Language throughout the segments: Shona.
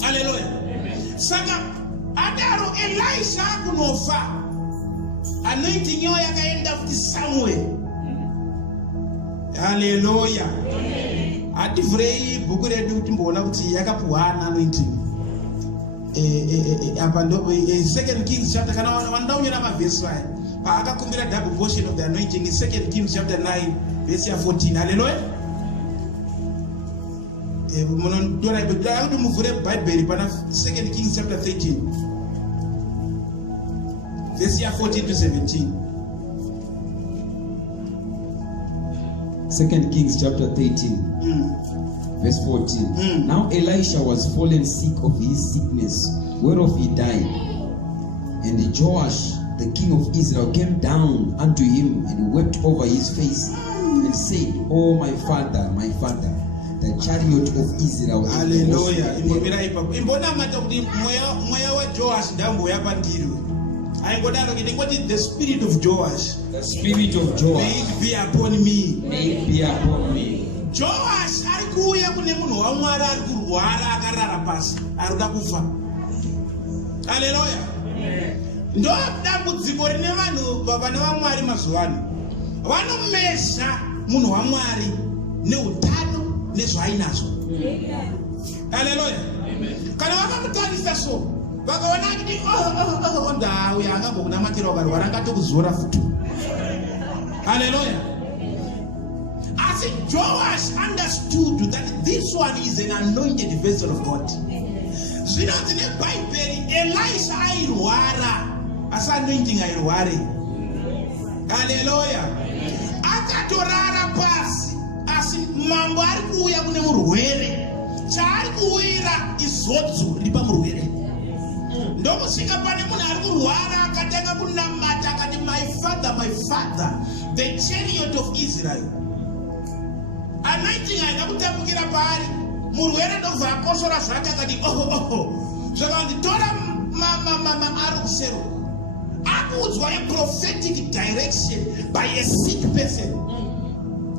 Hallelujah. Saka adaro Elisha kunofa. Anointing yo yakaenda kuti Samuel. Hallelujah. Ativurei bhuku redu kuti mboona kuti yakapuhana anointing. Apa ndo 2 Kings chapter kana wandaonyera mavhesi aya. Akakumbira double portion of the anointing in 2 Kings chapter 9 verse 14. Hallelujah. Munondora kuti muvhure Bible pana 2 Kings chapter 13 verse 14 to 17. 2 Kings chapter 13 verse 14. Now Elisha was fallen sick of his sickness, whereof he died. And Joash the king of Israel came down unto him and wept over his face and said, "Oh my father, the chariot of Israel." Hallelujah. Imbona mata kuti moya wa Joash ndambo yapandiro. Aingodaro kuti what is the spirit of Joash? The spirit of Joash. May it be upon me. May it be upon me. Joash ari kuuya kune munhu wa Mwari ari kurwara akarara pasi arikuda kufa. Hallelujah. Ndo dambudziko rine vanhu vana vaMwari mazuvano. Vanomesa munhu wa Mwari neutano nezvainazvo. Hallelujah. Kana vakamutarisa so vakaona kuti ndau yaangambokunamatira ukarwara angatokuzora futi. Hallelujah. As Joash understood that this one is an anointed vessel of God. Zvinonzi neBhaibheri Elisha airwara asi anointing airware. Hallelujah. Akatorara pasi asi mambo ari kuuya kune murwere. Chaari kuwira izodzo riri pamurwere. Ndokusvika pane munhu ari kurwara akatanga kunamata akati, my father, the chariot of Israel. Anointing haina kutapukira paari. Murwere ndobva akosora zvake akati zvakanzi tora ari kusero. Akuudzwa a prophetic direction by a sick person.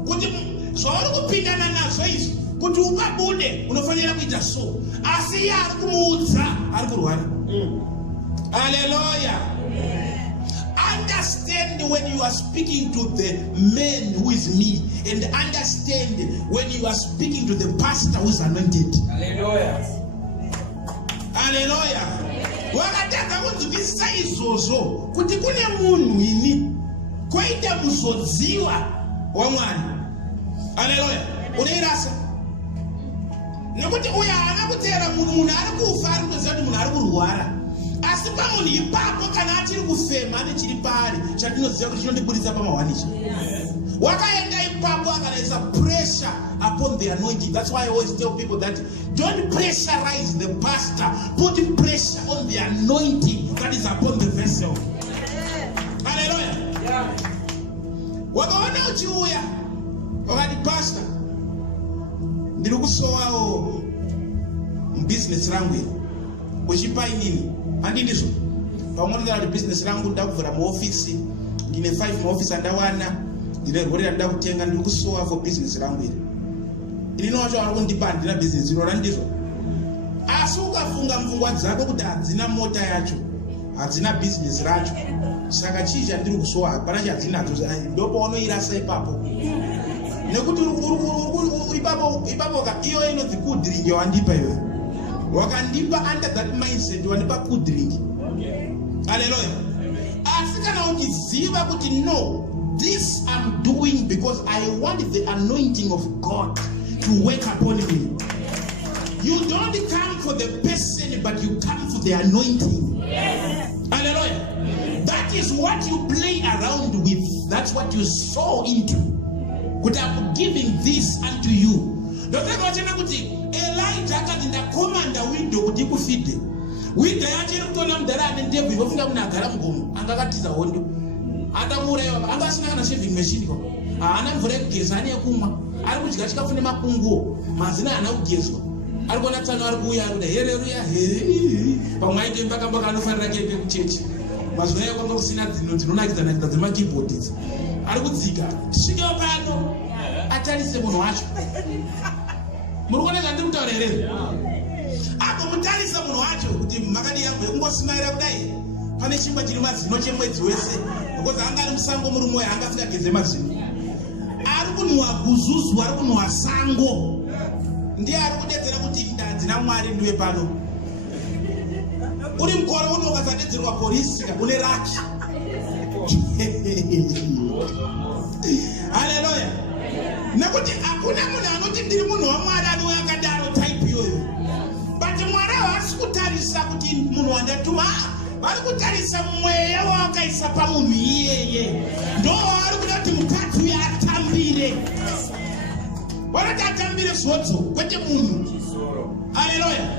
Kuti zvauri kupindana nazvo izvi kuti ukabude unofanira kuita so. Asi iye ari kumuudza ari kurwara. Hallelujah. Understand when you are speaking to the man who is me, and understand when you are speaking to the pastor who is anointed. Hallelujah. Hallelujah. Wakatanga kunzwisisa izvozvo kuti kune munhu ini koita muzodziwa wa Mwari. Hallelujah. Unoirasa nekuti uyo haana kutera munhu ari kufa ari kuziva kuti munhu ari kurwara. Asi pamunhu ipapo kana achiri kufema ane chiri paari chatinoziva kuti chinondibudisa pamahwanicha. Wakaenda ipapo akanaisa pressure upon the anointing. That's why I always tell people that don't pressurize the pastor. Put pressure on the anointing that is upon the vessel. Hallelujah. Wakaona uchiuya wakati pastor ndiri kusowawo business rangu iri uchipai nini handi ndizvo pamonikana kuti business rangu ndakuvhura muofisi ndine 5 maofisi andawana ndine rori randida kutenga ndiri kusowa for business rangu iri inini wacho vari kundipa handina business irora ndizvo. Asi ukafunga mfungwa dzako kuti hadzina mota yacho hadzina business racho saka chii chandiri kusowa hapana chadzinadzo ndopaunoirasa ipapo nekuti ipapo iyo inonzi kudring yawandipa iwe wakandipa under that mindset wandipa kudring. Hallelujah. Asi kana uchiziva kuti no, this I'm doing because I want the anointing of God to work upon me. You don't come for the person, but you come for the anointing. Hallelujah. That is what you play around with. That's what you sow into. But I'm giving this unto you. Ndotaka wachena kuti Elijah akati ndakomanda widow kuti ikufide. Widow yacho iri kutona mudhara ane ndebvu inofunga munhu agara mugomo angakatiza hondo. Atamuuraiwa anga asina kana shaving machine ko. Haana mvura yekugeza ane yekumwa. Ari kudya chikafu nemakunguo. Mazina haana kugezwa. Ari kuona tsano ari kuuya ari kuda hereruya pamwe aite mbakambaka anofanira kuende kuchechi. Mazuva aya kwanga kusina dzinonakidzana dzemakiibhodhi idzi. Ari kudzika tisvikewo pano atarise munhu wacho. Muri kuona zvandiri kutaura here? Agomutarise kungosimaira kudai pane chimwe chiri mazino chemwedzi wese because angari musango muri moyo angasingageze mazino ari kunhuwa guzuzu ari kunhuwa sango ndiye ari kudedzera kuti ndadzi naMwari ndiwe pano uri mukore uno ukasatedzerwa polisi une raki haleluya nekuti hakuna munhu anoti ndiri munhu waMwari anouya akadaro type iyoyo but Mwari havasi kutarisa kuti munhu wandatuma vari kutarisa mweya wawakaisa pamunhu iyeye ndo wavari kuda kuti mukadzi uyo atambire vanoti atambire zodzo kwete munhu haleluya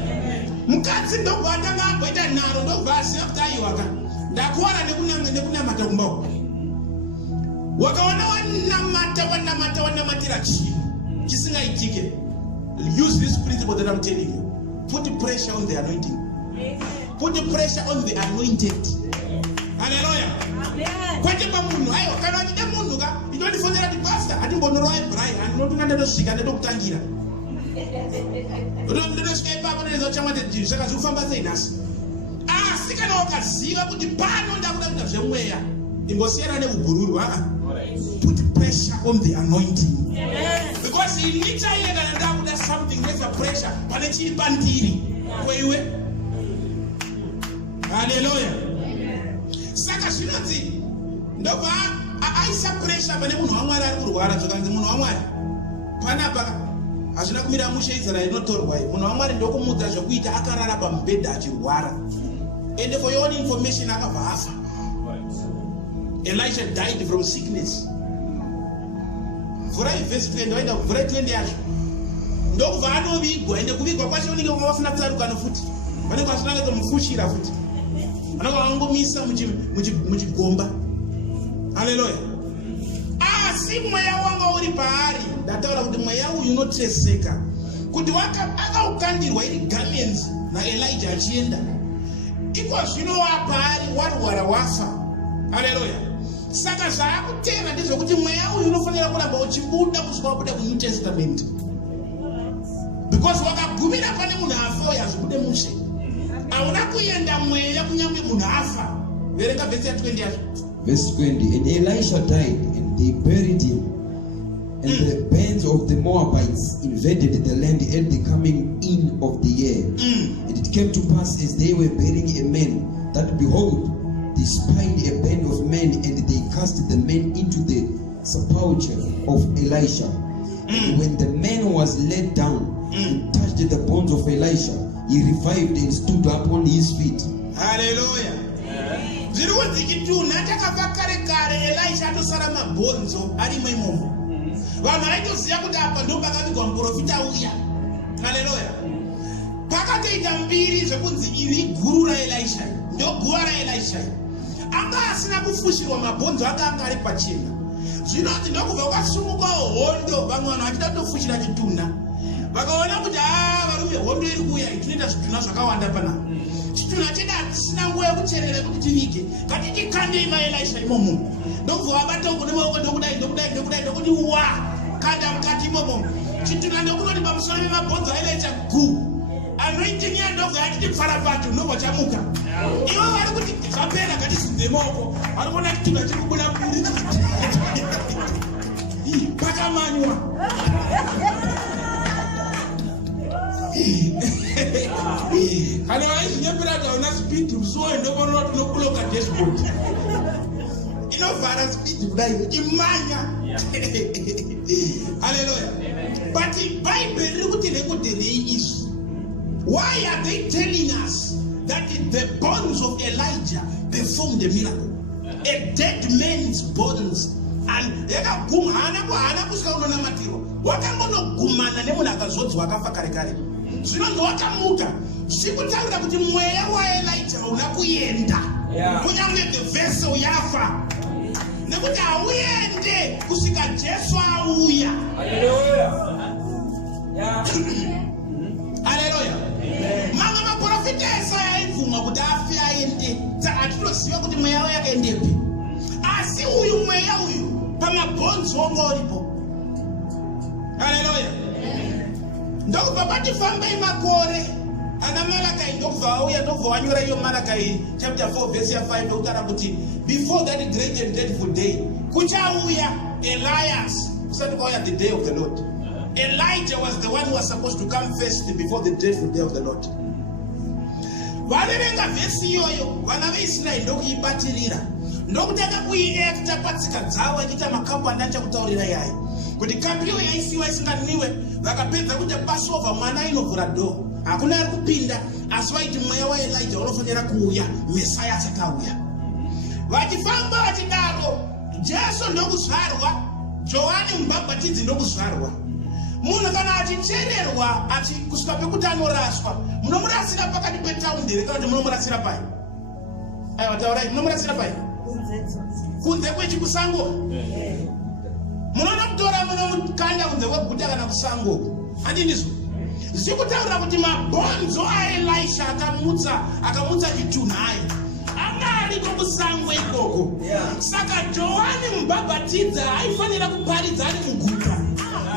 mukadzi ndobva atanga amboita nharo ndobva aziva kuti aiwaka ndakuwara nekunamata kumba uku wakaona wanamatira chinhu chisingaitike. Use this principle that I'm telling you. Put pressure on the anointing. Put the pressure on the anointed. Hallelujah. Kwete pa munhu ayo kana achide munhu ka inondifonera ndi pastor ati mbonoro wa Ibrahim andinotunga ndosvika ndokutangira ndosvika ipapo ndinozochama ndejiri saka zvikufamba sei nhasi asi kana wakaziva kuti pano ndakuda kuita zvemweya imbosiyana neugururu. Put pressure on the anointing. Because in nature here kana ndakuda something there's a pressure pane chiri pandiri kweiwe. Hallelujah. Saka zvinonzi ndobva aisa pressure pane munhu waMwari ari kurwara zvakanzi munhu waMwari panapa hazvina kumira mushe Israeri inotorwa iyi munhu waMwari ndokumudza zvokuita akarara pamubhedha achirwara and for your own information akabva afa. Elisha died from sickness. Vurai verse 20 waenda vurai 20 yacho ndokubva anovigwa ende kuvigwa kwacho unenge kwavafuna kutsarukana futi vanenge vasina kutomufushira futi vanenge vangomisa muchigomba. Haleluya. Asi mweya wanga uri paari ndataura kuti mweya uyu unoteseka kuti akaukandirwa iri garments naElijah achienda iko zvino wapaari warwara wafa. Haleluya. Saka zvaakutera ndezvokuti mweya uyu unofanira kuramba uchibuda kusvika wabuda kuNew Testament because wakagumira pane munhu afa uyo hazvibude mushe hauna kuenda mweya kunyange munhu afa. Verenga vhesi ya 20 yacho. Verse 20. And Elisha died, and they buried him. And the bands of the Moabites invaded the land at the coming in of the year. And it came to pass as they were burying a man, that behold, they spied a band of men, and they cast the men into the sepulchre of Elisha. And when the man was laid down and touched the bones of Elisha, he revived and stood up on his feet. Hallelujah. Zviri kudzikitunha takabva kare kare Elisha atosara mabhonzo arimo imomo. Vanhu vaitoziva kuti apa ndo pakavigwa muprofita uya. Haleluya. Pakatoita mbiri zvekunzi iri guru raElisha ndo guva raElisha. Anga asina kufushirwa mabhonzo anga ari pachena. Zvinoti ndokubva kwasumuka hondo vamwe vanhu vachida kutofushira chitunha. Vakaona kuti varume hondo iri kuuya itoita zvitunha zvakawanda panapa. Chitunha chedu hatisina nguva yekucherera kuti tivige. Ngatikandei vaElisha imomo. Ndokubva vabata uko nemaoko ndokudai ndokuti wa kanda mukati imomo. Chitunha ndokunoti pamusoro pemabhonzo aElisha gu. Anointing ya ndobva yatiti pfara pacho ndobva chamuka. Ivo vari kuti zvapera ngatisunze maoko. Vari kuona chitunha chiri kubuda mbiri. Pakamanywa. Kana vaizvinyepera kuti hauna speed rusuwo ndokuona kuti unokuloka dashboard. Inovhara speed kudai imanya. Hallelujah. But Bible riri kuti rekodherei izvi. Why are they telling us that the bones of Elijah performed a miracle? A dead man's bones. And yakaguma hana kusvika unonamatiro. Wakangonogumana nemunhu akazodzwa akafa kare kare. Zvinonzi wakamuka. Zvikutaura kuti mweya waElijah una kuenda. Kunyange the vessel yafa. Nekuti hauende kusvika Jesu auya. Hallelujah. Hallelujah. Mamwe maprofita Isaya aibvumwa kuti afe aende. Saka hatinoziva kuti mweya wake akaendepi. Asi uyu mweya uyu pamabhonzo wanga uripo. Hallelujah. Ndokubva patifambei makore ana Malakai ndokubva Malachi chapter 4 verse 5 ndokutara kuti before that great and dreadful day kuchauya Elias kusati kwauya the day of the Lord. Elijah was the one who was supposed to come first before the dreadful day of the Lord. Vaverenga vhesi iyoyo vana veIsraeri ndokuibatirira ndokutanga kuiekta patsika dzavo achita makambani achakutaurira yayi kuti kapiyo yaisiwa isinganiwe vakapedza kuti Passover mwana inovhura dho hakuna ari kupinda asi vaiti mweya waElijah unofanira kuuya Mesaya asati auya. Vachifamba vachidaro Jesu ndokuzvarwa, Johani Mubhabhatidzi ndokuzvarwa. Munhu kana achichererwa kusvika pekuti anoraswa munomurasira pakati petaundi here kana kuti munomurasira pai? Aiwa taurai, munomurasira pai? Kunze kwechikusango? Munoona kutora munomukanda kunze kweguta kana kusango. Handinizvo? Zvikutaura kuti mabhonzo aElisha akamutsa chitunhai anga ariko kusango ikoko. Saka Johani Mubhabhatidzi aifanira kuparidza ari muguta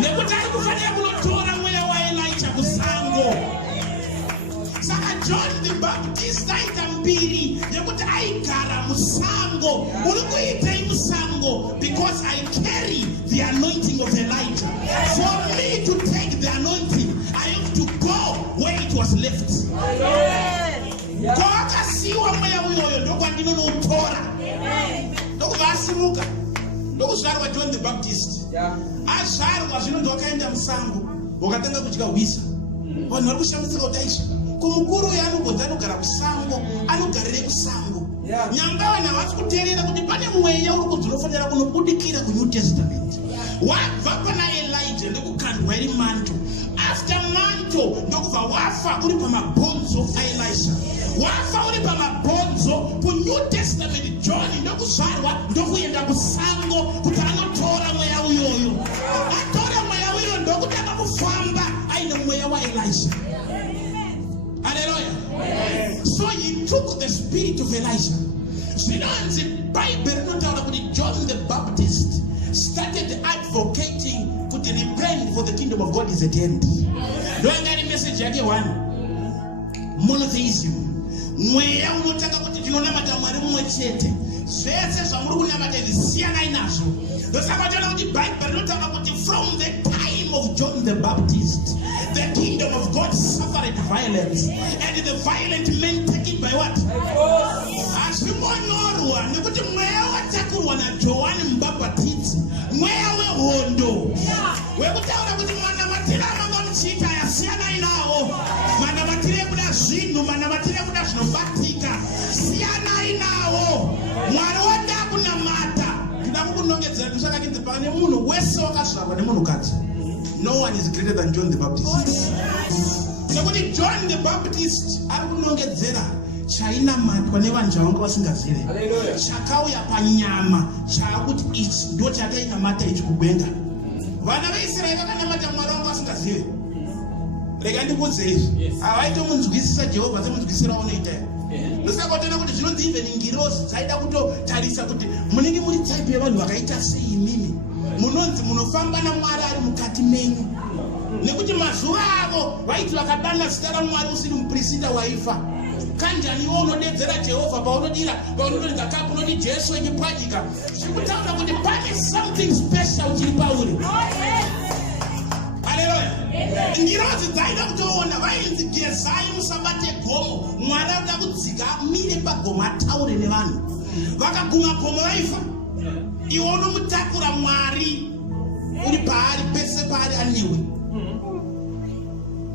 nekuti ari kufanira kunotora mweya waElisha kusango. Saka John the Baptist aita mbiri nekuti aigara musango. Uri kuitei musango? Because I carry the anointing of Elijah. For me to take the anointing, I have to go where it was left. Kwakasiwa mweya uyoyo ndokwandinonoutora. Ndokuvasimuka ndokuzvarwa John the Baptist. Azvarwa zvino ndokaenda musango wakatanga kudya hwisa. Vanhu vari kushambidzika kuti aisha kumukuru uyo anogonza anogara kusango anogarire kusango. Nyanga vanhu havasi kuteerera kuti pane mweya uri kunzi unofanira kunobudikira kuNew Testament. Wabva pana Elijah ndokukandwa iri manto. After manto ndokubva wafa uri pamabhonzo aElisha. Wafa uri pamabhonzo kuNew Testament. John ndokuzvarwa ndokuenda kusango kuti anotora mweya uyoyo. Atora mweya uyoyo ndokutanga kufamba aine mweya waElisha. Hallelujah. So he took the spirit of Elijah. Zvinonzi Bible rinotaura kuti John the Baptist started advocating kuti repent for the kingdom of God is at hand. Ndoanga iri message yake 1. Monotheism. Mweya unotaka kuti tinonamata Mwari mumwe chete. Zvese zvamuri kunamata zisiyanai nazvo. Ndosaka taona kuti Bible rinotaura kuti from the time of John the Baptist the kingdom of God suffered violence and the violent men taken by what? Azvimonyorwa nekuti mweya watakurwa naJohani Mubhabhatidzi mweya wehondo wekutaura kuti manamatire amanga muchiita yasiyanai nawo. Manamatire ekuda zvinhu, manamatire ekuda zvinobatika siyanai nawo. Mwari wanda kunamata kuda kukunongedzera kusaka kinzi pane munhu wese wakazvarwa nemunhukadzi. No one is greater than John the Baptist. Nekuti John the Baptist ari kunongedzera chainamatwa nevanhu zvavanga vasingazive. Chakauya panyama chakuti ichi ndo chakainamata ichi kubenga. Vana veIsraeri vakanamata Mwari vanga vasingazive. Rega ndibvunze izvi. Havaitomunzwisisa Jehovha semunzwisira unoita here. Ndosaka kutoona kuti zvinonzi even ngirozi dzaida kutotarisa kuti munenge muri type yevanhu vakaita sei imimi. Munonzi munofamba naMwari ari mukati menyu. Nekuti mazuva avo vaiti vakadana zita raMwari usiri muprista waifa. Kanjani iwe unodedzera Jehovha paunodira paunotoridza kapu unoti Jesu echipwanyika. Zvikutaura kuti pane something special chiri pauri. Hallelujah. Ngirozi dzaida kutoona vainzi gezai musabate gomo. Mwari anoda kudzika amire pagomo ataure nevanhu. Vakaguma gomo vaifa. Iwe unomutakura Mwari uri paari pese paari anewe.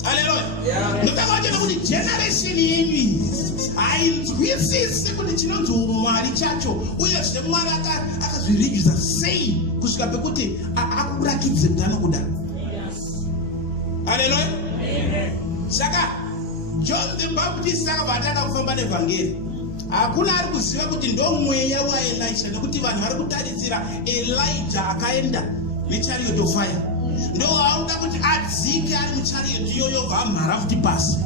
Hallelujah. Ndokavaona kuti generation yenyu hainzwisisi kuti chinonzi umwari chacho uye zvine Mwari akazviregisa sei kusvika pekuti akurakidze kuti anokuda. Hallelujah. Saka John the Baptist akabva atanga kufamba nevhangeri. Hakuna ari kuziva kuti ndo mweya waElisha nekuti vanhu vari kutarisira Elijah akaenda nechariot of fire. Ndo auda kuti adzike ari muchariot iyoyo vamhara futi pasi.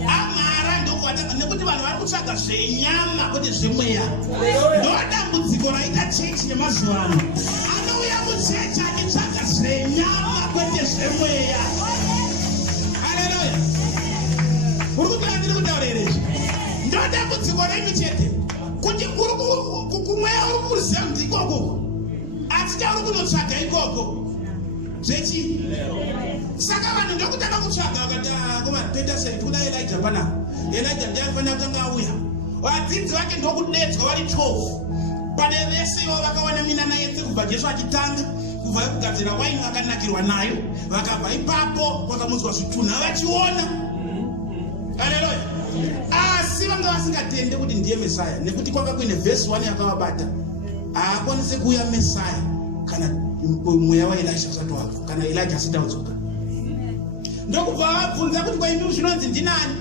Amhara ndokwatanga nekuti vanhu vari kutsvaga zvenyama kwete zvemweya. Ndo dambudziko raita chechi yemazuva ano. Anouya muchechi achitsvaga zvenyama kwete zvemweya. Hallelujah. Uri kuti kutaurira izvi ndoda kudziko renyu chete kuti kumweya uri kuziva kuti ikoko asi tauri kunotsvaga ikoko zvechi saka vanhu ndokutanga kutsvaga vakati toita sei tikuda elija panapa elija ndianofanira kutanga auya vadzidzi vake ndokudedzwa vari 12 pane vese ivo vakawana minana yese kubva jesu achitanga kubva kugadzira waini vakanakirwa nayo vakabva ipapo vakamunzwa zvitunha vachiona. Haleluya. Asi vanga vasingatende kuti ndiye Mesaya nekuti kwanga kuine vhesi 1 yakavabata haakwanise kuuya Mesaya kana mweya waElisha usati wabva kana Elija asati audzoka. Ndokubva vabvunza kuti kwaimi zvinonzi ndinani,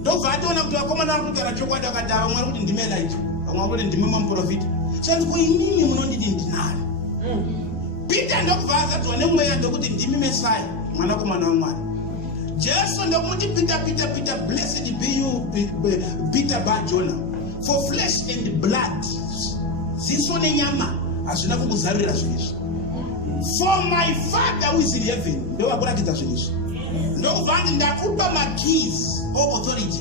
ndobva atoona kuti vakomana vari kugara chokwadi vakati vamwe vari kuti ndime Elija vamwe vari kuti ndimwe muprofita sati kwaimimi munonditi ndinani. Peter ndokubva azadzwa nemweya ndokuti ndimi Mesaya mwanakomana waMwari. Jesu ndokuti Peter, blessed be you Peter Bar Jonah, for flesh and blood ziso nenyama hazvina kukuzarurira zvinizvi, for my Father who is in heaven ndovakuratidza zvinizvi. Ndokubva kuti ndakupa makeys of authority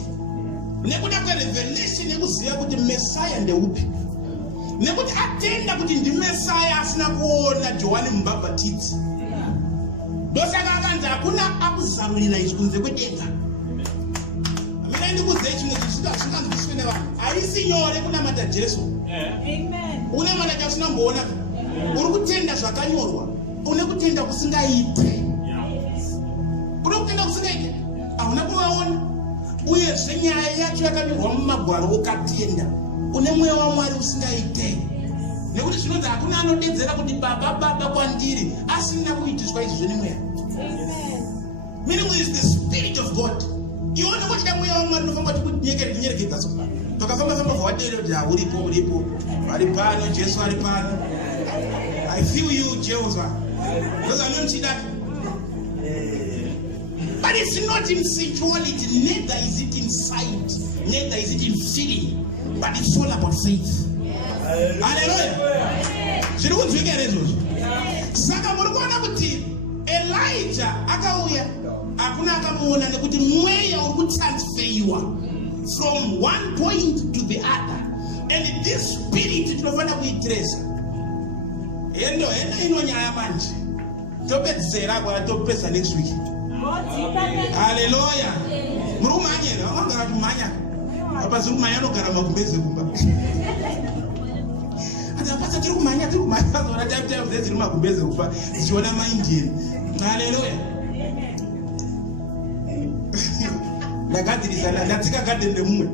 nekuda kwerevelation nekuziva kuti Mesaya ndeupi, nekuti atenda kuti ndi Mesaya asina kuona Johani Mubhabhatidzi. Ndosaka akanzi hakuna akuzarurira izvi kunze kwedenga. Amene ndikudzei chimwe chisinganzwisiswe nevanhu. Haisi nyore kunamata Jesu. Unamata chausingomboona. Uri kutenda zvakanyorwa. Une kutenda kusingaite. Uri kutenda kusingaite. Hauna kuvaona. Uyezve nyaya yacho yakanyorwa mumagwaro ukatenda. Une mweya waMwari usingaite. Nekuti zvinonzi hakuna anodedzera kuti baba kwandiri asina kuitiswa izvi nemweya. Meaning is the Spirit of God. Ione kuti mweya waMwari unofamba tinyerekedza so. Tokafamba vwadere kuti uripo vari pano Jesu ari pano. I feel you Jehovah. Because I know that. But it's not in sensuality, neither is it in sight, neither is it in feeling, but it's all about faith. Hallelujah. Zviri kunzwika izvozvo. Saka muri kuona kuti Elijah akauya hakuna akamuona nekuti mweya uri kutransferiwa from one point to the other, and this spirit tinofanira kuitrace. Hendo ino nyaya manje topedzera kwa topesa next week. Hallelujah. Muri kumanyira vamagara kumanya apa zuri kumanya anogara makumbeze kumba atapasa tiri kumanya zona taipitae ziri makumbeze kumba zichiona maindieni. Haleluya. Ndagadzirisana ndatsika garden remumwe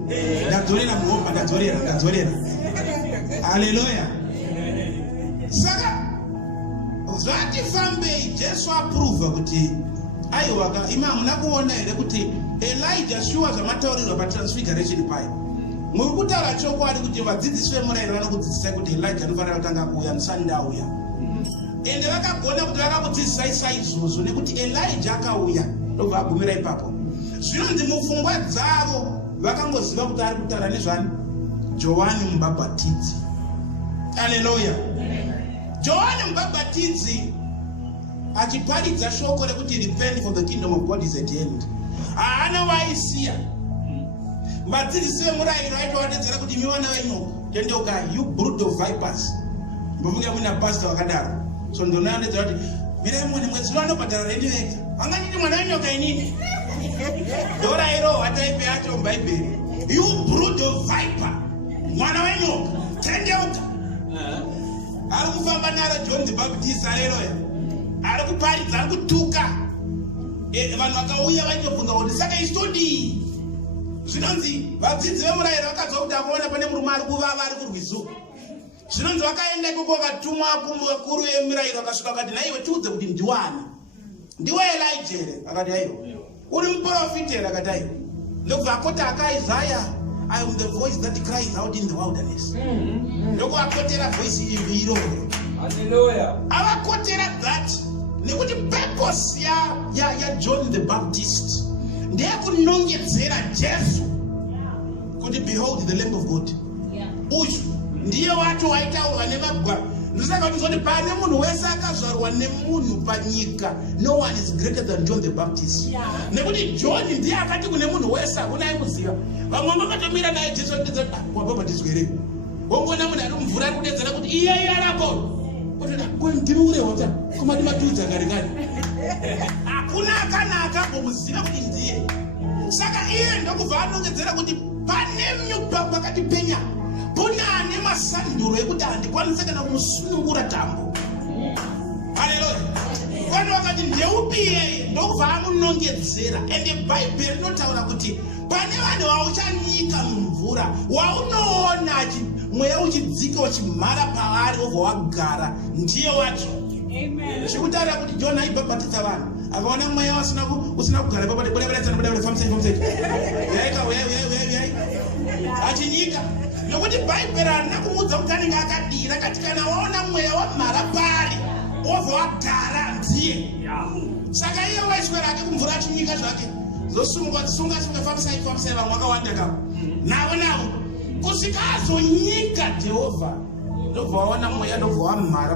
ndadzorera muhomba ndadzorera. Haleluya. Saka zvatifambei Jesu approva kuti aiwa ima hamuna kuona here kuti Elijah shuwa zvamataurirwa patransfiguration paya. Muri kutaura chokwadi kuti vadzidzisi vemurayiro vanokudzidzisai kuti Elijah anofanira kutanga kuuya musani ndauya. Ende vakagona kuti vakakudzidzisai saizvozvo nekuti Elijah akauya ndobva agumira ipapo. Zvinonzi mupfungwa dzavo vakangoziva kuti ari kutaura nezvani? Johani Mubhabhatidzi. Haleluya. Johani Mubhabhatidzi achiparidza shoko rekuti repent for the kingdom of God is at hand. Haana vaisiya. Vadzidzisi vemurayiro aitovadedzera kuti imi vana venyu tendeukai, you brood of vipers. Mbofunga muna pastor wakadaro. So ndonandedzera kuti mirai muone mwedzi vanobhadhara renyu vega. Vanganditi mwana wenyoka inini. Ndorayiro wataipe yacho mubhaibheri. You brood of viper. Mwana wenyoka tendeuka. Ari kufamba naro John the Baptist. Haleluya. Ari kuparidza ari kutuka. Vanhu vakauya vaitobvunza kuti saka istodii. Zvinonzi vadzidzi vemurayiro vakadzoka kuti akaona pane murume ari kuvava ari kurwizuka. Zvinonzi vakaenda ikoko vakatumwa kumukuru vemurayiro vakasvika vakati naiwe tiudze kuti ndiwani. Ndiwe Elijah here? Akati aiwa. Uri muprofita here? Akati aiwa. Ndokubva akota akaIsaiah, I am the voice that cries out in the wilderness. Ndokuvakotera voice iyi iroro. Hallelujah. Avakotera that nekuti purpose ya John the Baptist ndekunongedzera Jesu kuti behold the Lamb of God. Uyu ndiye watu waitaurwa ndisaka kuti pane munhu wese akazvarwa nemunhu panyika, no one is greater than John the Baptist. Nekuti John ndiye akati kune munhu wese akunai kuziva. Vamwe vakatomira naye Jesu ndidza wabhabhatidzwa here. Wongona munhu ari mumvura ari kudedzera kuti iye arapo. Kuti ndiri urehota kumati matudza kare kare. Hakuna akanaka kumuziva kuti ndiye. Saka iye ndokubva anongedzera kuti pane nyupa pakati penya. Puna ane masanduro ekuti handikwanise kana kumusunungura tambo. Haleluya. Vanhu vakati ndeupi iyeye ndokubva amunongedzera. Ende Bhaibheri rinotaura kuti pane vanhu vauchanyika mumvura waunoona mweya uchidzika uchimhara pavari wobva wagara ndiye wacho. Chikutarira kuti John aibhabhatidza vanhu akaona mweya usina kugara ipapo buda famsai achinyika. Nokuti Bhaibheri harina kumudza kuti anenge akadira kati kana waona mweya wamhara pari wobva wagara ndiye. Saka iye waiswera ake kumvura achinyika zvake zosunga famsai vamwe wakawanda kavo navo kusvika azonyika Jehovha ndobva waona mweya ndobva wamhara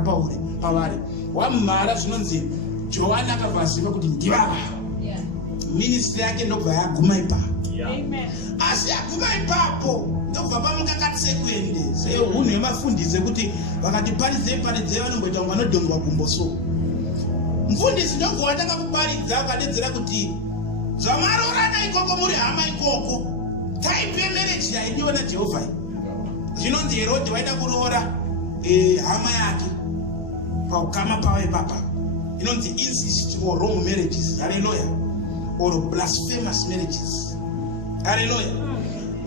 pavari wamhara. Zvinonzi Johani akabva aziva kuti ndivava. Ministry yake ndobva yaguma ipapo. Asi yaguma ipapo ndobva pamuka katsekwende seunhu yemafundisi kuti vakati paridzei vanomboita kunge vanodhongwa gumbo so. Mufundisi ndobva watanga kuparidza akadedzera kuti zvamarorana ikoko muri hama ikoko type yemarriage yaidiwa naJehovha. Zvinonzi Herodhi waida kuroora hama yake paukama pavo ipapa. Inonzi incest or wrong marriages. Hallelujah. Or blasphemous marriages. Hallelujah.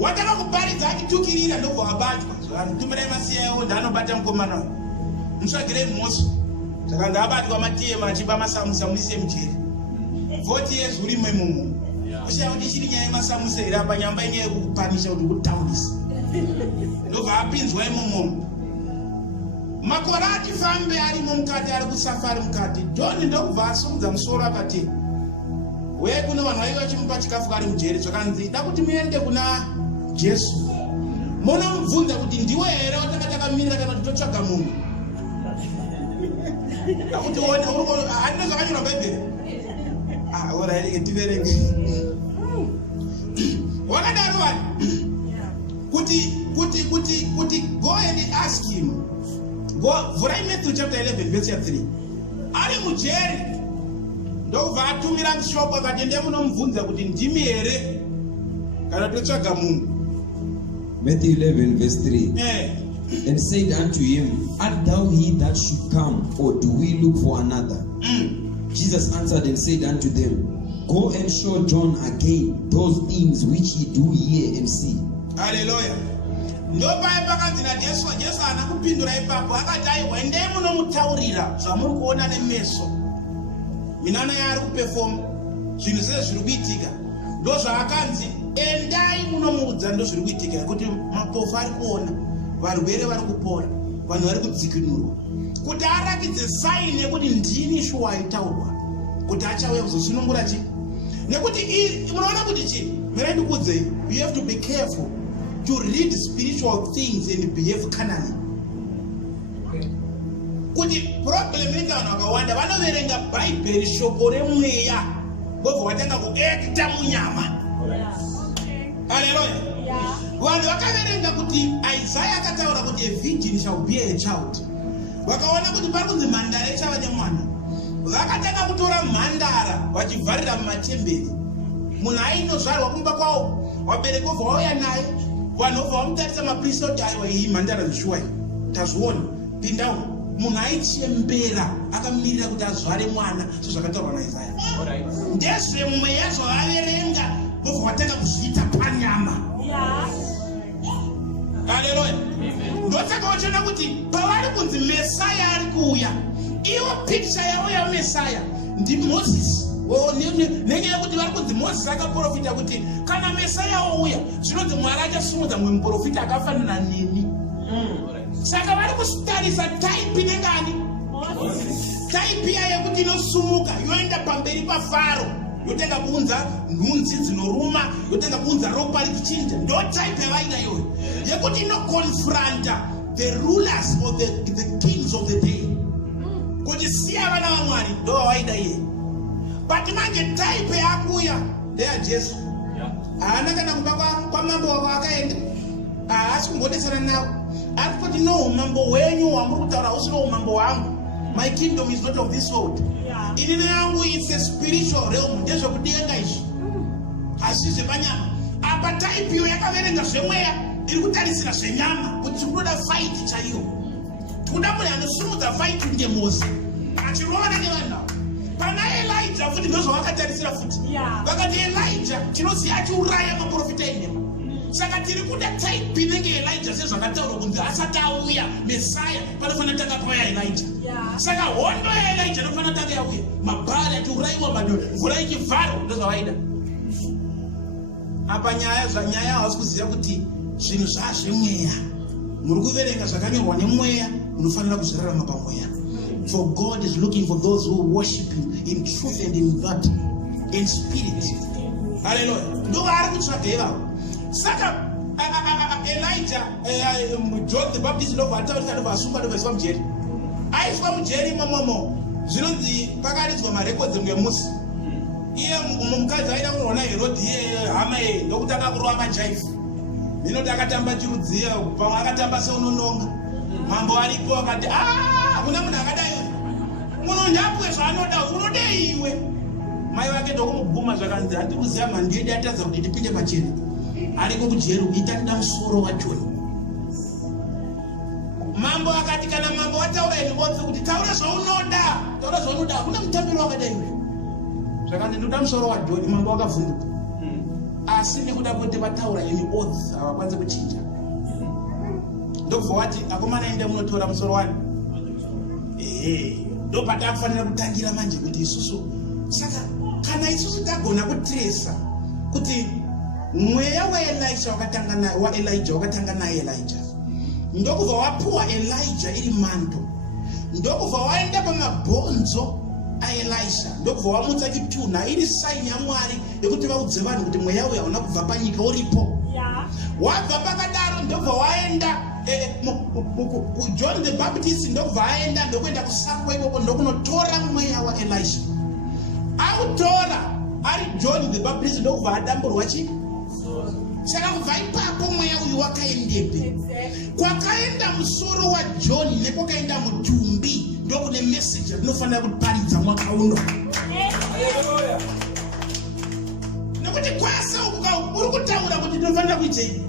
Wataka kuparidza akitukirira ndobva wabatwa. Tumirai masiyawo ndaanobata mukomana. Mutsvagirei mhoso. Saka ndabatwa matiyema achipa masamusa muise mujeri. 40 years urimo imomo. Usiya kuti chiri nyaya yemasamusa here apa nyamba inyaya yekupanisha kuti kutaurisa. Ndobva apinzwa imomo. Makore atifambe arimo mukati ari kusafari mukati. John ndokubva asumudza musoro akati we kuno vanhu vaiva vachimupa chikafu kari mujeri zvakanzi da kuti muende kuna Jesu munomubvunza kuti ndiwe here watakatamirira kana kuti totsvaga munhu. Akuti handina zvakanyorwa Bhaibheri. Orairike tiverenge. Wakadaro vanhu kuti go and ask him. Vhurai Matthew chapter 11 verse 3. Ari mujeri ndobva atumira shoko akati ndiye munomubvunza kuti ndimi here kana totsvaga munhu. Matthew 11 verse 3. And said unto him, art thou he that should come, or do we look for another? Jesus answered and said unto them, go and show John again those things which ye do hear and see. Hallelujah. Ndopai pakanzi naJesu haana kupindura ipapo akati aiwa endei munomutaurira zvamuri kuona nemeso. Minana yaari kuperform zvinhu zvese zviri kuitika ndozvaakanzi endai munomuudza ndozviri kuitika kuti mapofu ari kuona, varwere vari kupora, vanhu vari kudzikinurwa, kuti arakidze saini yekuti ndini shuwa aitaurwa kuti achauya kuzosunungura chi. Nekuti munoona kuti chi mera ndikuudzei, you have to be careful to read spiritual things and behave carnally. Kuti problem ine vanhu vakawanda vanoverenga Bhaibheri shoko remweya vobva vatanga kuekta munyama. Haleluya. Vanhu vakaverenga kuti Isaiah akataura kuti a virgin shall bear a child. Vakaona kuti pari kunzi mhandara ichava nemwana. Vakatanga kutora mhandara vachivharira mumatemberi. Munhu ainozvarwa kumba kwawo wabereka obva wauya naye. Vanhu obva vamutarisa maprista kuti aiwa iyi mhandara zvishuwa tazviona pindawo. Munhu aichembera akamirira kuti azvare mwana sezvakataurwa naIsaiah. Ndezvemweya zvavaverenga vobva vatanga kuzviita panyama. Haleluya. Ndosaka wachiona kuti pavari kunzi Mesaya ari kuuya, iwo picture yavo yaMesaya ndi Moses. Nenyaya yekuti vari kunzi Moses akaprofita kuti kana Mesaya ouya zvinonzi Mwari achasimudza mumwe muprofita akafanana neni. Saka vari kutarisa type inengani? Type iya yekuti inosumuka yoenda pamberi paFaro yotenga kuunza nhunzi dzinoruma, yotenga kuunza ropa richichinja. Ndo type yavaida iyoyo yekuti inokonfranta the rulers or the kings of the day. Kuti siya vana va Mwari ndo vaida iye. But manje type yakuya ndeya Jesu. Haana kana kuba kwa mambo wakaenda. Haasi kumbodetsera nawo. Ari kuti no umambo wenyu wamuri kutaura usino umambo wangu. My kingdom is not of this world. Inini yangu it's a spiritual realm. Ndezvekudenga izvi. Asi zvepanyama. Apa type iyo yakaverenga zvemweya iri kutarisira zvenyama kuti kunoda fight chaiyo. Kuda munhu anosimudza fight kunge Mose. Achirova nevanhu. Pana Elijah futi ndozvavakatarisira futi. Vakati Elijah tinoziva achiuraya maprofita enema. Saka tiri kuda type inenge Elijah sezvakataurwa kunzi asati auya Messiah panofanira tanga pauya Elijah. Saka hondo yaElijah inofanira tanga yauya. Mabhari achiuraiwa madhodha. Mvura ichivhara ndozvavaida. Apa nyaya hausi kuziva kuti zvinhu zvazvemweya. Muri kuverenga zvakanyorwa nemweya munofanira kuzvirarama pamweya. For God is looking for those who worship Him in truth and in that, in spirit. Hallelujah. Ndo vari kutsvaga ivavo. Saka Elijah, John the Baptist ndobvataurika ndobvasungwa ndobvaiswa mujeri. Aiswa mujeri imomo. Zvinonzi pakaridzwa marekodzi ngemusi. Iye mukadzi aida kunoona Herodi iye hama ye ndokuti akakurova majaifu. Minoti akatamba chirudziya pamwe akatamba seunononga. Mambo aripo akati kuna munhu akadai munhu ndapwe zvaanoda unodei iwe. Mai vake ndokumubvuma zvakanzi handi kuziva mhandi yedu yatadza kuti tipinde pachena. Ariko kujeru itatida musoro wajoni. Mambo akati kana mambo wataura ini bofu kuti taura zvaunoda hakuna mutambiro wakadai iwe. Zvakanzi ndoda musoro wajoni. Mambo wakavhunduka. Asi nekuda kuti vataura ini oath havakwanisi kuchinja. Ndobva wati akomana ende munotora musoro wani. Ndo patakafanira kutangira manje kuti isusu. Saka kana isusu tagona kutresa kuti mweya waElijah wakatanga naye Elijah. Ndokubva wapuwa Elijah iri mando. Ndokubva waenda pamabhonzo aElisha. Ndokubva wamutsa chitunha iri saini yaMwari yekuti vaudze vanhu kuti mweya uyu hauna kubva panyika uripo. Wabva pakadaro ndokubva waenda John the Baptist ndokubva aenda ndokuenda kusakwa ikoko ndokunotora mweya waElisha. Autora ari John the Baptist ndokubva adamburwa chi. Saka kubva ipapo mweya uyu wakaendepe. Kwakaenda musoro waJohn nekwakaenda mutumbi ndokune message rinofanira kuparidza mwaka uno. Nekuti kwasa uri kutaura kuti ndinofanira kuitei.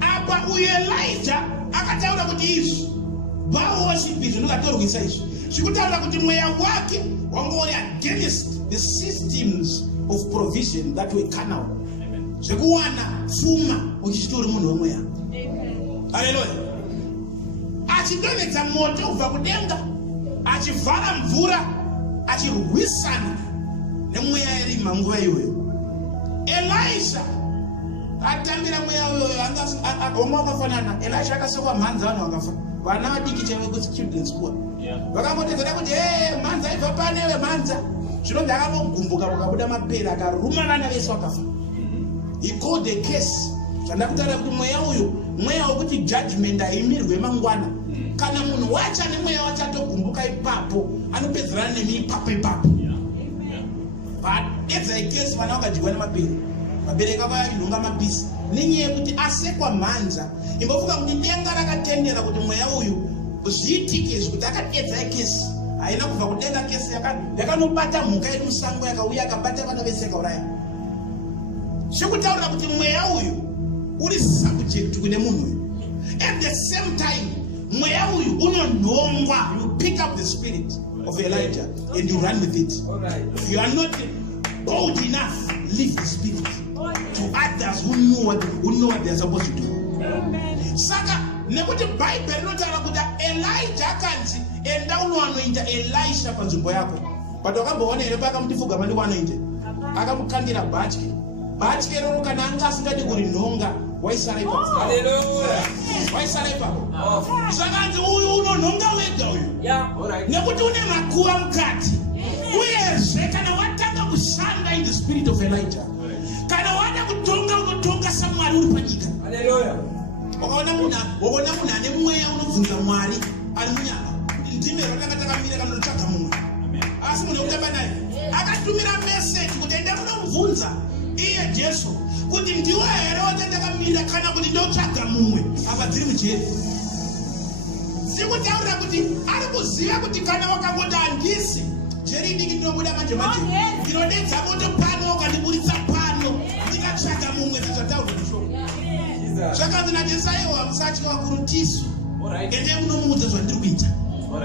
Apa uyu Elijah akataura kuti izvi vaworship izvi ndikatorwisa izvi. Zvikutaura kuti mweya wake wanga uri against the systems of provision that were carnal. Zvekuwana pfuma uchichitori munhu womweya. Haleluya. Achidonedza moto kubva kudenga, achivhara mvura, achirwisana nemweya yerima nguva iyoyo. Elisha atambira mweya uyoyo omwe wakafanana. Elisha akasekwa mhanza vanhu vakafa. Vana vadiki chaivo kuchildren's school. Vakambotedzera kuti mhanza ibva panewe mhanza. Zvino ndakambogumbuka kukabuda mapere akarumana vese vakafa. He called a case. Zvandakutaura kuti mweya uyu mweya wekuti judgment aimirwe mangwana. Kana munhu wacha nemweya wacho atogumbuka ipapo anopedzerana nemi ipapo. Edza ikesi vana vakadyiwa nemapere. Vabereki vainhonga mabhisi nenyaya yekuti asekwa mhanza. Imbofunga kuti denga rakatendera kuti mweya uyu zviitike izvi kuti akadedza ikesi. Haina kubva kudenga kesi yakanobata mhuka iri musango yakauya akabata vana vese akauraya. Zvekutaura kuti mweya uyu uri subject kune munhu uyu. At the same time mweya uyu unonhongwa. You pick up the spirit of Elijah and you run with it. If you are not bold enough, leave the spirit to others who know what they are supposed to do. Saka nekuti Bible rinotaura kuti Elijah akanzi enda unoanoita Elisha panzvimbo yako. But wakamboona here pakamutifugama mandi kwanoita. Akamukandira batye roro kana anga asingadi kurinhonga waisara ipapo. Hallelujah. Waisara ipapo. Zvakanzi uyu unonhonga wega uyu. Nekuti une makuva mukati. Uyezve kana watanga kushanda in the spirit of Elijah. Kana wada kutonga unotonga saMwari uri panyika. Hallelujah. wakaona munhu ane mweya unobvunza Mwari ari munyama ndime rakatakamira kana kutsvaga mumwe asi munhu wekutamba naye akatumira message kuti enda munomubvunza iye Jesu kuti ndiwe here watandakamira kana kuti ndotsvaga mumwe apa dziri mujeri zikutaura kuti ari kuziva kuti kana wakangoti handisi jeri idiki ndinobuda manje ndinodedza moto pano ukandiburitsa pano ndikatsvaga mumwe zvichataurwa ndishoko zvakanzi naJesu aiwa musatya wakurutiso ende munomuudza zvandiri kuita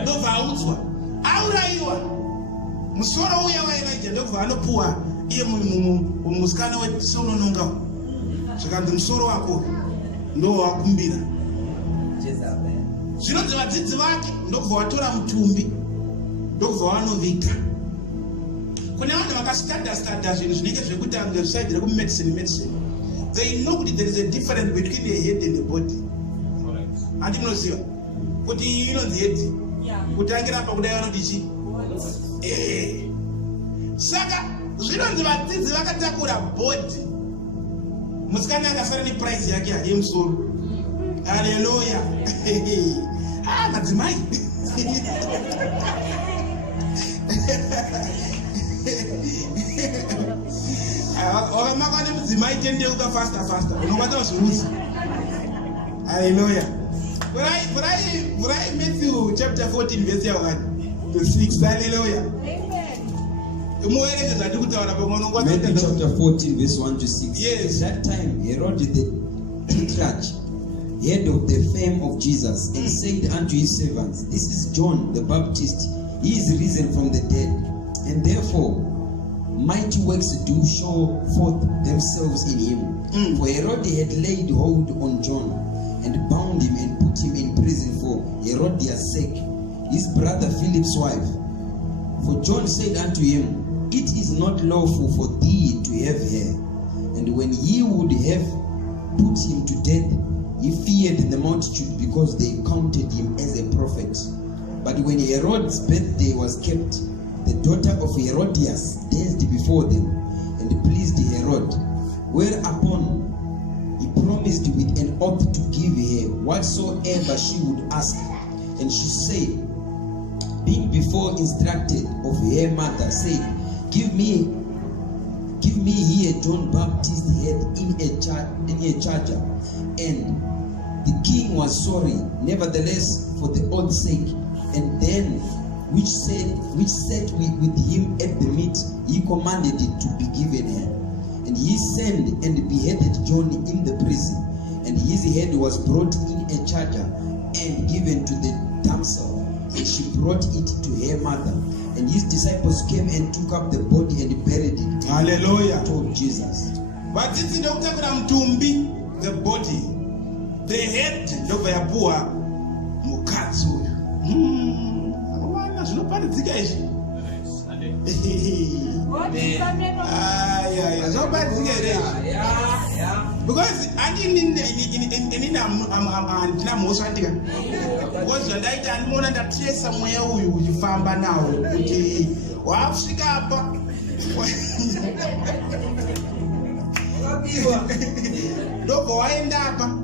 ndobva audzwa aurayiwa musoro uya waElaija ndobva anopuwa iye musikana wesunununga zvakanzi musoro wako ndowakumbira zvinonzi vadzidzi vake ndokubva watora mutumbi ndokubva wanovika kune vanhu vakastada zvinhu zvinenge zvekuti angesaidi rekumedicine they know kuti there is a difference between the head and the body handi munoziva kuti inonzi head kuti angirapa kudai vanodichi saka zvinonzi vadzidzi vakatakura body musikana akasara neprice yake yemusoro haleluya madzimai wakamaka nemudzimai tendeuka fasta unobata zviruzi haleluya vurai Matthew chapter 14 verse ya 1-6 haleluya Matthew chapter 14 verse 1-6. Yes. At that time Herod the Tetrarch heard of the fame of Jesus and said unto his servants, this is John the Baptist, he is risen from the dead, and therefore mighty works do show forth themselves in him. For Herod had laid hold on John and bound him and put him in prison for Herodias' sake, his brother Philip's wife. For John said unto him, it is not lawful for thee to have her. And when he would have put him to death, he feared the multitude because they counted him as a prophet. But when Herod's birthday was kept, the daughter of Herodias danced before them and pleased Herod, whereupon he promised with an oath to give her whatsoever she would ask. And she said, being before instructed of her mother, said, Give me here John Baptist's head in a charger. And the king was sorry, nevertheless, for the oath's sake. And then, which sat with him at the meat, he commanded it to be given her. And he sent and beheaded John in the prison. And his head was brought in a charger and given to the damsel. And she brought it to her mother. And his disciples came and took up the body and buried it. Hallelujah. Told Jesus. But it's not the body. The head ndobva yapuwa mukadzi uyu. Zvinoparidzika izvi. Zvinoparidzika here. Because handina mhosva ndika. Because zvandaita handimona ndatresa mweya uyu uchifamba nawo kuti wasvika apa. Ndobva waenda apa.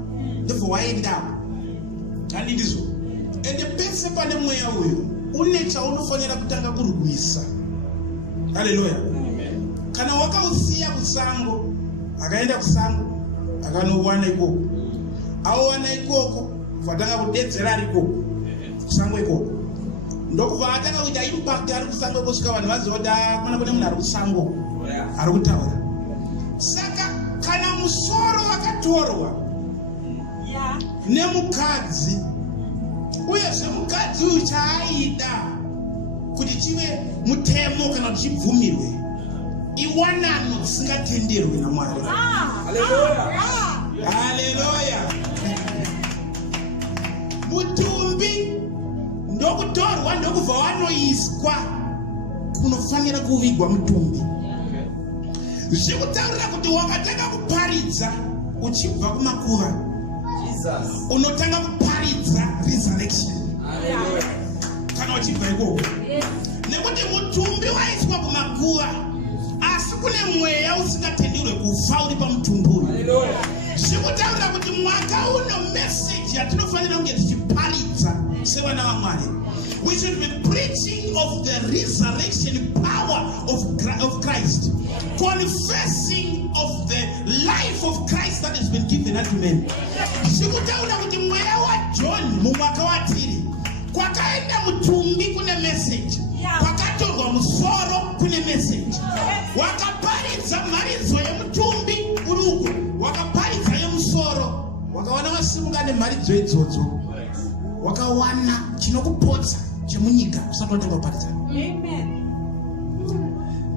Handizvo. Ende pese pane mweya uyu une chaunofanira kutanga kurwisa. Haleluya. Kana wakausiya kusango, akaenda kusango, akanowana ikoko. Awana ikoko, vatanga kudedzera ariko kusango ikoko. Ndokubva atanga kuita impact ari kusango kusvika vanhu vazoda mana kune munhu ari kusango ari kutaura. Saka kana musoro wakatorwa nemukadzi uyezve mukadzi uyu chaaida kuti chive mutemo kana kuti chibvumirwe iwanano dzisingatenderwi naMwari. Haleluya. Mutumbi ndokutorwa ndokubva wanoiswa kunofanira kuvigwa mutumbi. Zvikutaurira kuti wakatanga kuparidza uchibva kumakuva unotanga kuparidza resurrection. Kana uchibva ikoko nekuti mutumbi waiswa kumakuva asi kune mweya usingatenderwe kufa uri pamutumbi uyu. Zvikutaurira kuti mwaka uno message yatinofanira kunge tichiparidza sevana vaMwari. We should be preaching of the resurrection power of Christ, confessing of the life of Christ that has been given unto men. Sikutaura kuti mweya wa John mumwaka watiri kwakaenda mutumbi kune message, kwakatorwa musoro kune message, wakaparidza mharidzo yemutumbi uruku, wakaparidza yemusoro, wakawana wasimuka nemharidzo idzodzo, wakawana chinokupodza chemunyika usati watenga kuparidza.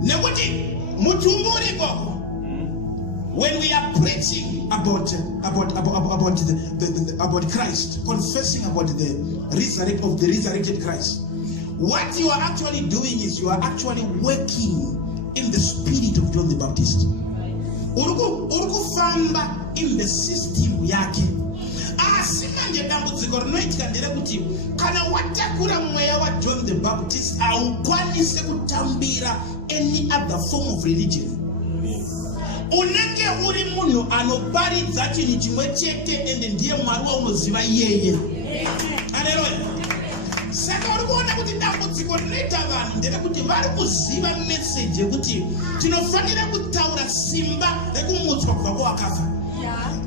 Nekuti mutumbi urikoko, when we are preaching about Christ, confessing about the resurrected Christ, what you are actually doing is you are actually working in the spirit of John the Baptist. Urukufamba in the system yake. Asimanje dambudziko rinoitika nderekuti kana watakura mweya wa John the Baptist haukwanise kutambira any other form of religion. Unenge uri munhu anoparidza chinhu chimwe chete ende ndiye Mwari waunoziva iyeye. Haleluya. Saka uri kuona kuti dambudziko rinoita vanhu nderekuti vari kuziva message yekuti tinofanira kutaura simba rekumutswa kubva kuvakafa,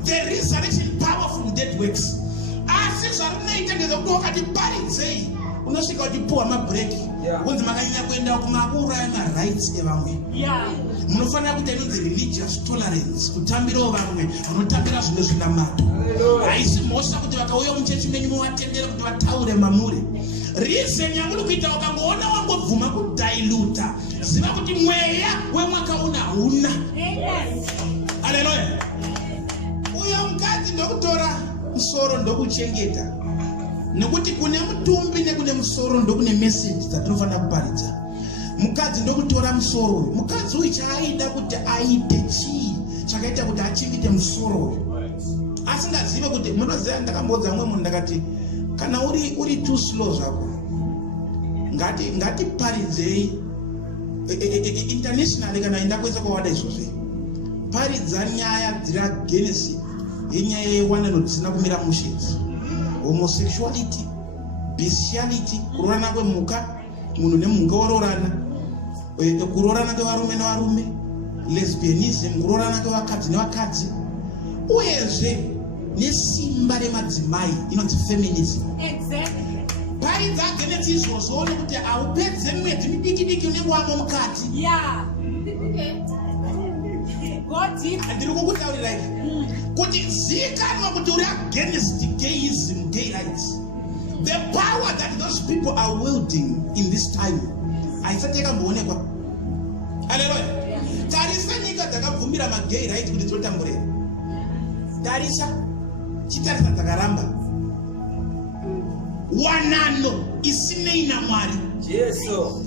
the resurrection power from dead works. Asi zvarinoita ndezvekuti wakati paridzei unosvika uchipuwa mabreak, kunzi makanyanya kuenda kumauraya marights evamwe. Munofanira kuita inonzi religious tolerance, kutambirawo vamwe vanotambira zvimwe zvinamato. Haisi mhosva kuti vakauya muchechi menyu muvatendere kuti vataure mamuri. Reason yamuri kuita wakangoona wangobvuma kudiluta, ziva kuti mweya wemwaka una hauna. Haleluya. Uyo mukadzi ndokutora musoro ndokuchengeta, nekuti kune mutumbi nekune musoro ndokune message dzatinofanira kuparidza. Mukadzi ndokutora musoro uyu. Mukadzi uyu chaaida kuti aite chii chakaita kuti achengete musoro uyu, asingazive kuti, munoziva ndakamboudza mumwe munhu ndakati kana uri too slow zvako ngatiparidzei internationally kana enda kwese kwawada izvozvi. Paridza nyaya dzira Genesis yenyaya yewanano dzisina kumira mushe, homosexuality, bestiality, kurorana kwemhuka, munhu nemhuka ororana, kurorana kwevarume nevarume, lesbianism, kurorana kwevakadzi nevakadzi, uyezve nesimba remadzimai inonzi feminism. Paridza Genesis izvozvo nekuti haupedze mwedzi midiki diki unenge wamo mukati. Ndiri kukutaurirai kuti zikanwa kuti uri against gayism, gay rights, the power that those people are wielding in this time haisati yakamboonekwa. Haleluya. Tarisa nyika dzakabvumbira magay rights kuti dzotamburira. Tarisa chitarisa dzakaramba wanano isinei naMwari. Jesu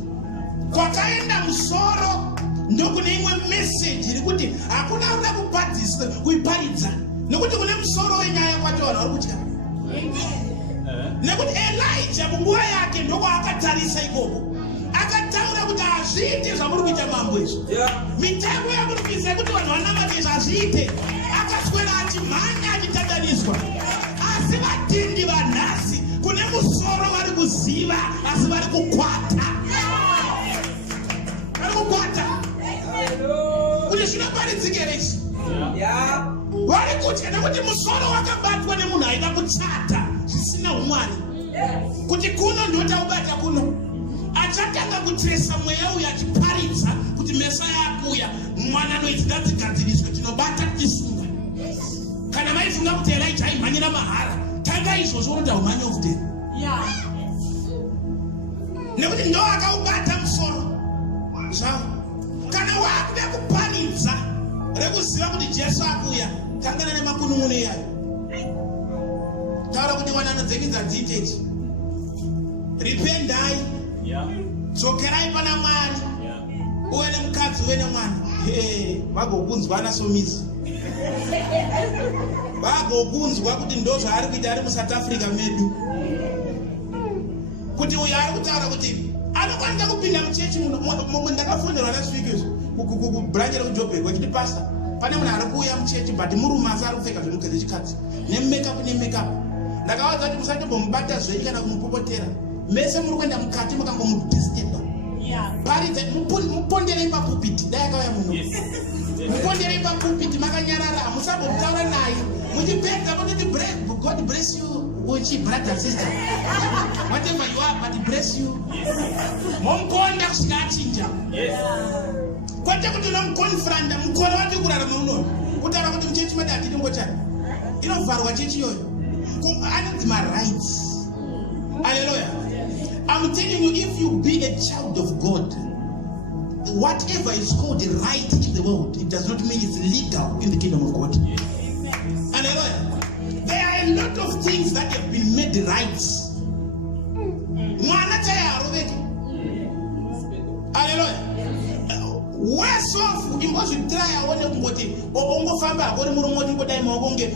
kwakaenda musoro ndokune imwe message iri kuti hakuna uda kuiparidza nekuti kune musoro wenyaya kwacho vanhu vari kutya. Nekuti Elijah munguva yake ndoko akatarisa ikoko akataura kuti hazviite zvamuri kuita mambo izvo. Mitengo yamuri kuisa kuti vanhu vanamate izvo hazviite. Akaswera achimhanya achitataniswa. Asi vatindi vanhasi kune musoro vari kuziva asi vari kukwata. Vari kukwata. Kuti zvinoparidzikere izvi. Vari kutya nekuti musoro wakabatwa nemunhu aida kutsata zvisina umwari. Kuti kuno ndotaubata kuno achatanga kutresa mweya uyu achiparidza kuti Mesaya akuya, mwanano idzi ngadzigadziriswe, tinobata tisunga. Kana maifunga kuti Elijah aimhanyira mahara, tanga izvozvo unoti haumhanya ovutera. Nekuti ndo akaubata musoro zvavo. Kana wakuda kuparidza rekuziva kuti Jesu akuya, kangana nemakunun'uno iyayo. Taura kuti wanano dzenyu dzadziitechi, ripendai, dzokerai pana Mwari, uve nemukadzi uve nemwana, vagokunzwana somizi. Vagokunzwa kuti ndo zvaari kuita ari muSouth Africa medu. Kuti uyu ari kutaura kuti anokwanisa kupinda muchechi muno. Ndakafonderwa last week kubranch rekuJoburg wachiti pastor, pane munhu ari kuuya muchechi but murume asi ari kupfeka zvemukadzi chikadzi nemakeup. Ndakawadza kuti musatombomubata zvei kana kumupopotera. Mese muri kuenda mukati makangomudisteba. Paridza muponderei papupiti dai akauya munhu. Muponderei papupiti makanyarara hamusambomutaura naye. Muchipedza munoti God bless you uchi brother sister. Whatever you are but bless you. Mumponda kusvika achinja. Kwete kuti unomukonfranda mukore wati kurarama unono. Kutaura kuti muchechi madati ndingochani. Inovharwa chechi iyoyo. I need my rights. Hallelujah. I'm telling you, if you be a child of God, whatever is called right in the world, it does not mean it's legal in the kingdom of God. Hallelujah. There are a lot of things that have been made rights. Hallelujah. Worse off, you must try a one moti, or Ungo Famba, or Muromoti, but I'm going to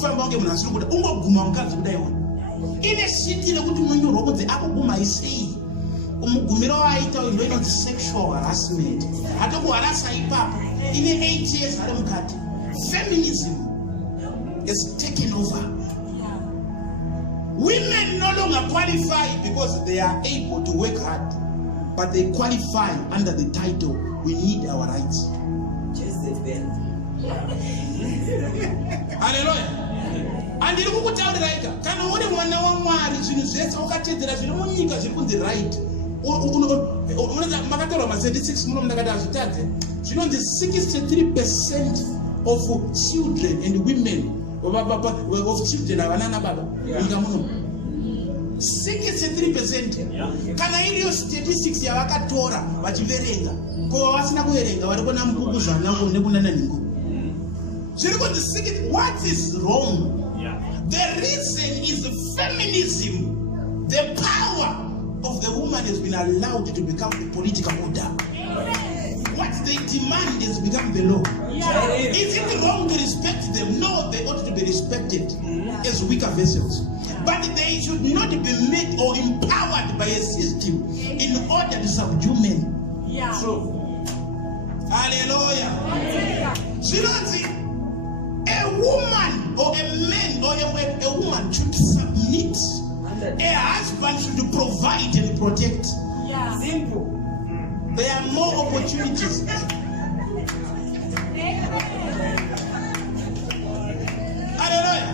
Famba Ungo Guma. In a city, the good woman, the Abuma is saying, Gumiro, I tell you, not sexual harassment. I don't want to say, Papa, in the 8 years, I don't cut. Feminism is taking over. Women no longer qualify because they are able to work hard, but they qualify under the title, we need our rights. Hallelujah. And you look at the right. Can only one hour more is in the sense of catching the right. Makatolo 36 million you know the 63% of children and women of children are banana baba. 63%. Kana iliyo statistics ya wakatora wachiverenga kwa wasina kuverenga walikona mkukuza nako nekunana ningo. What is wrong? The reason is feminism. The power of the woman has been allowed to become the political order. What they demand has become the law. Is it wrong to respect them? No, they ought to be respected as weaker vessels. But they should not be made or empowered by a system in order to subdue men. So, hallelujah. A woman or a man or a woman should submit. A husband should provide and protect. Simple. There are more opportunities. Hallelujah.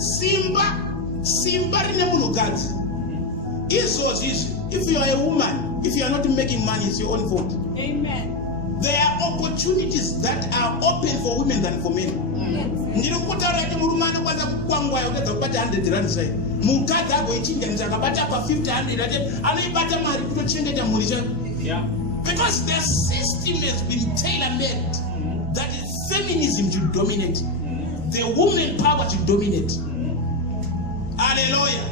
Simba if you are a woman, if you are not making money, it's your own fault. Amen. There are opportunities that are open for women than for men. Because the system has been tailor-made that feminism should dominate, the woman power should dominate. Hallelujah.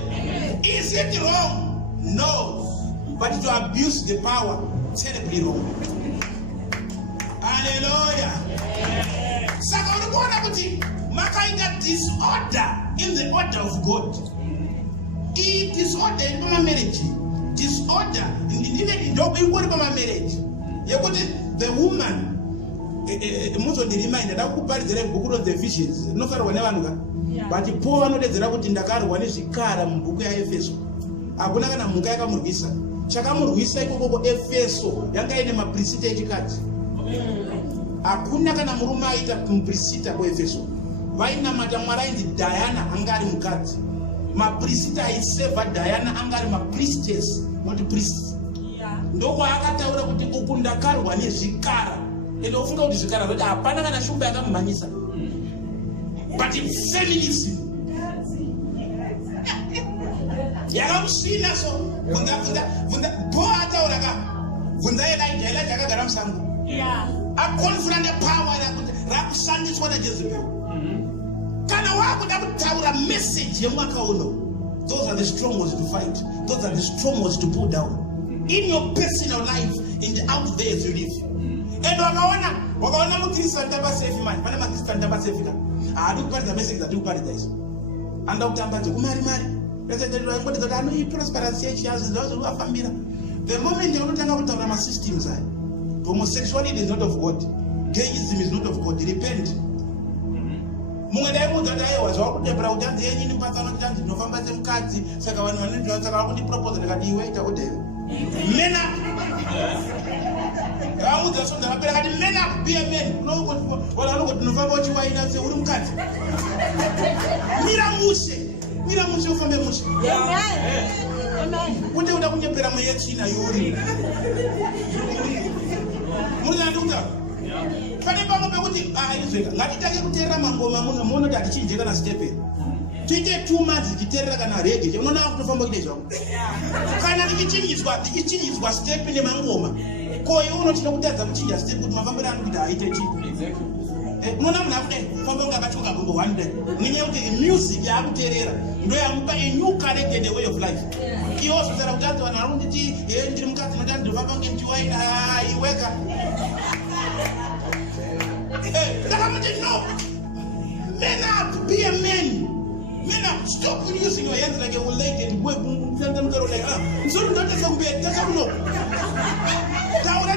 Is it wrong? No. But to abuse the power, terribly wrong. Hallelujah. Makaida disorder in the order of God. Disorder in my marriage. Disorder in my marriage. The woman. Most the reminder that who parties the visions. No matter whenever. But the poor no dezera kuti ndakari wane zvikara mubhuku yaEfeso. Hakuna kana munhu yakamurwisa. Chakamurwisa ikoko Efeso yanga ine maprisita echikadzi. Hakuna kana murume aita muprisita kuEfeso. Vainamata mwari ainzi Diana anga ari mukadzi. Maprisita aiseva Diana anga ari mapriestess, not priests. Ndoko akataura kuti uku ndakarwa nezvikara. Ende ufunga kuti zvikara kuti hapana kana shumba yakamumhanyisa. But in feminism, yakamusina so vunda boata oraka vunda ela jakagara musango. A confront the power rakushandiswa naJezebel. Kana wakuda kutaura message yemwaka uno. Those are the strong ones to fight. Those are the strong ones to pull down in your personal life and out there as you live. And wakaona mukristo ndaba safe man, pana makristo ndaba safe ka. Adu kupariza message that you paradise. Anda utambaje kumari mari. President ngoti kuti ano prosperity yechi yazo ndozofambira. The moment you unotanga kutaura ma systems aya. Homosexuality is not of God. Gayism is not of God. Repent. Mungadai mudadai wazwa kudebra utanzi yenyi nipatano tanzi nofamba semkadzi saka vanhu vanonzwa saka vakundipropose ndakadiwe ita kudeve. Men up. Audza sonda kapera kati men up be a man. Wala lokoti nofamba uchiwaina se uri mukadzi. Mira mushe ufambe mushe. Amen. Kuti uda kunyepera mweya china yuri. Muzanduka. Pane pamwe pekuti izveka ngatitake kuteerera mangoma muno muno kuti hatichinje kana stepe. Tiite 2 months tichiteerera kana rege unoda kutofamba kuite zvako. Kana tichichinyiswa step nemangoma. Koyo unochida kutadza kuchinja step kuti mafambiro anu kuti aite chii. Unoona munhu akude famba kunge akachoka gombo one day. Ngenyaya yekuti music yaakuteerera ndo yamupa a new character and a way of life. Kiozozera kuti anzi vanhu varikunditi ndiri mukadzi noti ndinofamba kunge ndichiwaina iweka. No. Men up, be a man. Men up, stop using your hands like a old lady and work. So don't take some bed, that's no. That would